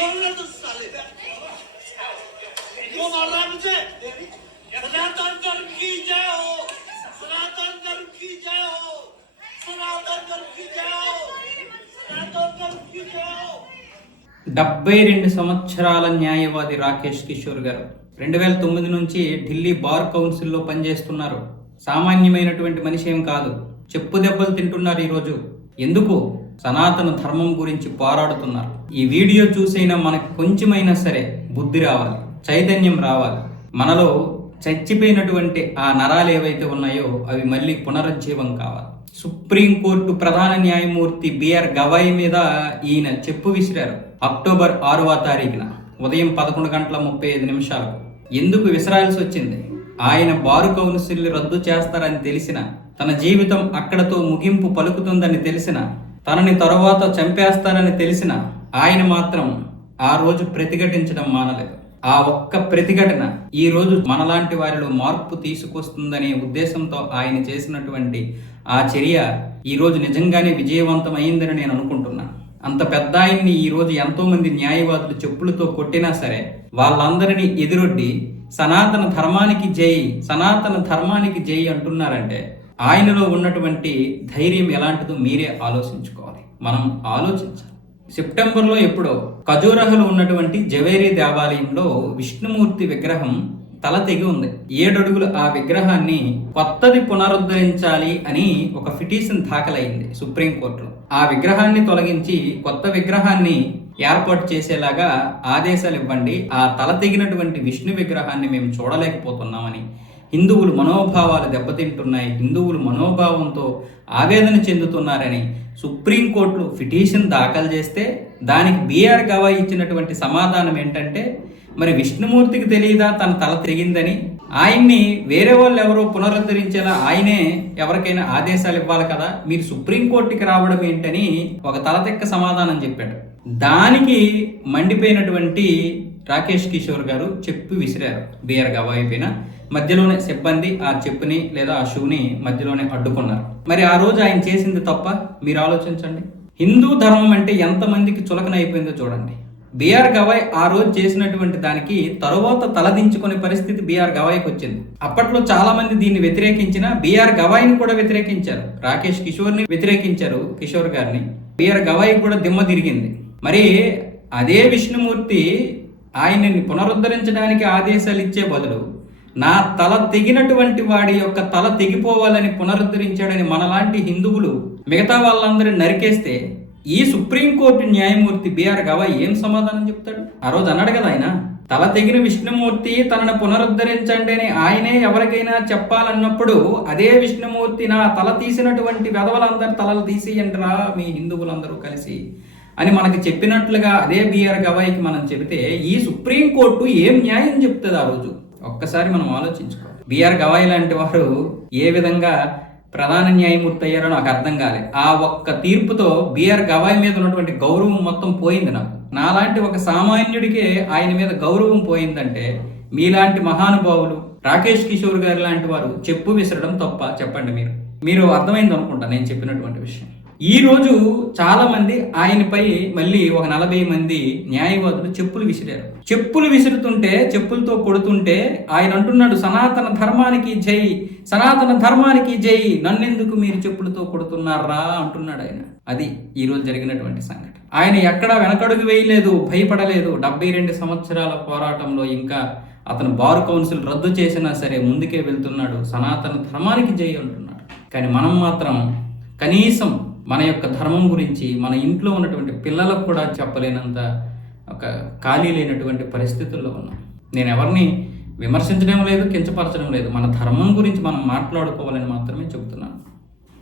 కొల్లడు డెబ్బై రెండు సంవత్సరాల న్యాయవాది రాకేష్ కిషోర్ గారు రెండు వేల తొమ్మిది నుంచి ఢిల్లీ బార్ కౌన్సిల్లో పనిచేస్తున్నారు. సామాన్యమైనటువంటి మనిషి ఏం కాదు. చెప్పు దెబ్బలు తింటున్నారు ఈరోజు. ఎందుకు? సనాతన ధర్మం గురించి పోరాడుతున్నారు. ఈ వీడియో చూసైనా మనకు కొంచెమైనా సరే బుద్ధి రావాలి చైతన్యం రావాలి. మనలో చచ్చిపోయినటువంటి ఆ నరాలు ఏవైతే ఉన్నాయో అవి మళ్ళీ పునరుజ్జీవం కావాలి. సుప్రీంకోర్టు ప్రధాన న్యాయమూర్తి బిఆర్ గవాయి మీద ఈయన చెప్పు విసిరారు. అక్టోబర్ ఆరవ తారీఖున ఉదయం పదకొండు గంటల ముప్పై ఐదు నిమిషాలకు. ఎందుకు విసరాల్సి వచ్చింది? ఆయన బారు కౌన్సిల్ రద్దు చేస్తారని తెలిసిన తన జీవితం అక్కడతో ముగింపు పలుకుతుందని తెలిసిన తనని తరువాత చంపేస్తారని తెలిసిన ఆయన మాత్రం ఆ రోజు ప్రతిఘటించడం మానలేదు. ఆ ఒక్క ప్రతిఘటన ఈ రోజు మనలాంటి వారిలో మార్పు తీసుకొస్తుందనే ఉద్దేశంతో ఆయన చేసినటువంటి ఆ చర్య ఈరోజు నిజంగానే నిజంగానే విజయవంతమైందని నేను అనుకుంటున్నాను అంత పెద్ద ఆయన్ని ఈరోజు ఎంతోమంది న్యాయవాదులు చెప్పులతో కొట్టినా సరే వాళ్ళందరినీ ఎదురొడ్డి సనాతన ధర్మానికి జై సనాతన ధర్మానికి జై అంటున్నారంటే ఆయనలో ఉన్నటువంటి ధైర్యం ఎలాంటిదో మీరే ఆలోచించుకోవాలి. మనం ఆలోచించాలి. సెప్టెంబర్లో ఎప్పుడో ఖజూరహలో ఉన్నటువంటి జవేరి దేవాలయంలో విష్ణుమూర్తి విగ్రహం తల తెగి ఉంది. ఏడడుగులు ఆ విగ్రహాన్ని కొత్తది పునరుద్ధరించాలి అని ఒక పిటిషన్ దాఖలైంది సుప్రీంకోర్టులో. ఆ విగ్రహాన్ని తొలగించి కొత్త విగ్రహాన్ని ఏర్పాటు చేసేలాగా ఆదేశాలు ఇవ్వండి. ఆ తల తెగినటువంటి విష్ణు విగ్రహాన్ని మేము చూడలేకపోతున్నామని హిందువులు మనోభావాలు దెబ్బతింటున్నాయి. హిందువులు మనోభావంతో ఆవేదన చెందుతున్నారని సుప్రీంకోర్టు పిటిషన్ దాఖలు చేస్తే దానికి బీఆర్ గవాయి ఇచ్చినటువంటి సమాధానం ఏంటంటే మరి విష్ణుమూర్తికి తెలియదా తన తల తిరిగిందని? ఆయన్ని వేరే వాళ్ళు ఎవరో పునరుద్ధరించేలా ఆయనే ఎవరికైనా ఆదేశాలు ఇవ్వాలి కదా? మీరు సుప్రీంకోర్టుకి రావడం ఏంటని ఒక తలతెక్క సమాధానం చెప్పాడు. దానికి మండిపోయినటువంటి రాకేష్ కిషోర్ గారు చెప్పు విసిరారు బీఆర్ గవాయి పైన మధ్యలోనే సిబ్బంది ఆ చెప్పుని లేదా ఆ షూని మధ్యలోనే అడ్డుకున్నారు. మరి ఆ రోజు ఆయన చేసింది తప్ప మీరు ఆలోచించండి. హిందూ ధర్మం అంటే ఎంతమందికి చులకన అయిపోయిందో చూడండి. బీఆర్ గవాయ్ ఆ రోజు చేసినటువంటి దానికి తరువాత తలదించుకునే పరిస్థితి బీఆర్ గవాయ్కి వచ్చింది. అప్పట్లో చాలా మంది దీన్ని వ్యతిరేకించిన బీఆర్ గవాయిని కూడా వ్యతిరేకించారు. రాకేష్ కిషోర్ని వ్యతిరేకించారు కిషోర్ గారిని. బీఆర్ గవాయి కూడా దిమ్మ తిరిగింది. మరి అదే విష్ణుమూర్తి ఆయన్ని పునరుద్ధరించడానికి ఆదేశాలు ఇచ్చే బదులు నా తల తెగినటువంటి వాడి యొక్క తల తెగిపోవాలని పునరుద్ధరించాడని మనలాంటి హిందువులు మిగతా వాళ్ళందరిని నరికేస్తే ఈ సుప్రీంకోర్టు న్యాయమూర్తి బిఆర్ గవా ఏం సమాధానం చెప్తాడు? ఆ రోజు అన్నాడు కదా ఆయన తల తెగిన విష్ణుమూర్తి తనను పునరుద్ధరించండి అని ఆయనే ఎవరికైనా చెప్పాలన్నప్పుడు అదే విష్ణుమూర్తి నా తల తీసినటువంటి వెధవలందరి తలలు తీసేయండి రా మీ హిందువులందరూ కలిసి. అని మనకి చెప్పినట్లుగా అదే బిఆర్ గవాయికి మనం చెబితే ఈ సుప్రీంకోర్టు ఏం న్యాయం చెప్తుంది ఆ రోజు? ఒక్కసారి మనం ఆలోచించుకోవాలి. బిఆర్ గవాయి లాంటి వారు ఏ విధంగా ప్రధాన న్యాయమూర్తి అయ్యారో నాకు అర్థం కాలే. ఆ ఒక్క తీర్పుతో బిఆర్ గవాయి మీద ఉన్నటువంటి గౌరవం మొత్తం పోయింది నాకు. నాలాంటి ఒక సామాన్యుడికే ఆయన మీద గౌరవం పోయిందంటే మీలాంటి మహానుభావులు రాకేష్ కిషోర్ గారి లాంటి వారు చెప్పు విసరడం తప్ప చెప్పండి మీరు. మీరు అర్థమైంది అనుకుంటా నేను చెప్పినటువంటి విషయం. ఈరోజు చాలామంది ఆయనపై మళ్ళీ ఒక నలభై మంది న్యాయవాదులు చెప్పులు విసిరారు. చెప్పులు విసురుతుంటే చెప్పులతో కొడుతుంటే ఆయన అంటున్నాడు సనాతన ధర్మానికి జై సనాతన ధర్మానికి జై నన్నెందుకు మీరు చెప్పులతో కొడుతున్నారా? అంటున్నాడు ఆయన. అది ఈరోజు జరిగినటువంటి సంఘటన. ఆయన ఎక్కడా వెనకడుగు వేయలేదు భయపడలేదు. డెబ్బై రెండు సంవత్సరాల పోరాటంలో ఇంకా అతను బార్ కౌన్సిల్ రద్దు చేసినా సరే ముందుకే వెళ్తున్నాడు సనాతన ధర్మానికి జై అంటున్నాడు. కానీ మనం మాత్రం కనీసం మన యొక్క ధర్మం గురించి మన ఇంట్లో ఉన్నటువంటి పిల్లలకు కూడా చెప్పలేనంత ఒక ఖాళీ లేనటువంటి పరిస్థితుల్లో ఉన్నాం. నేను ఎవరిని విమర్శించడం లేదు కించపరచడం లేదు. మన ధర్మం గురించి మనం మాట్లాడుకోవాలని మాత్రమే చెబుతున్నాను.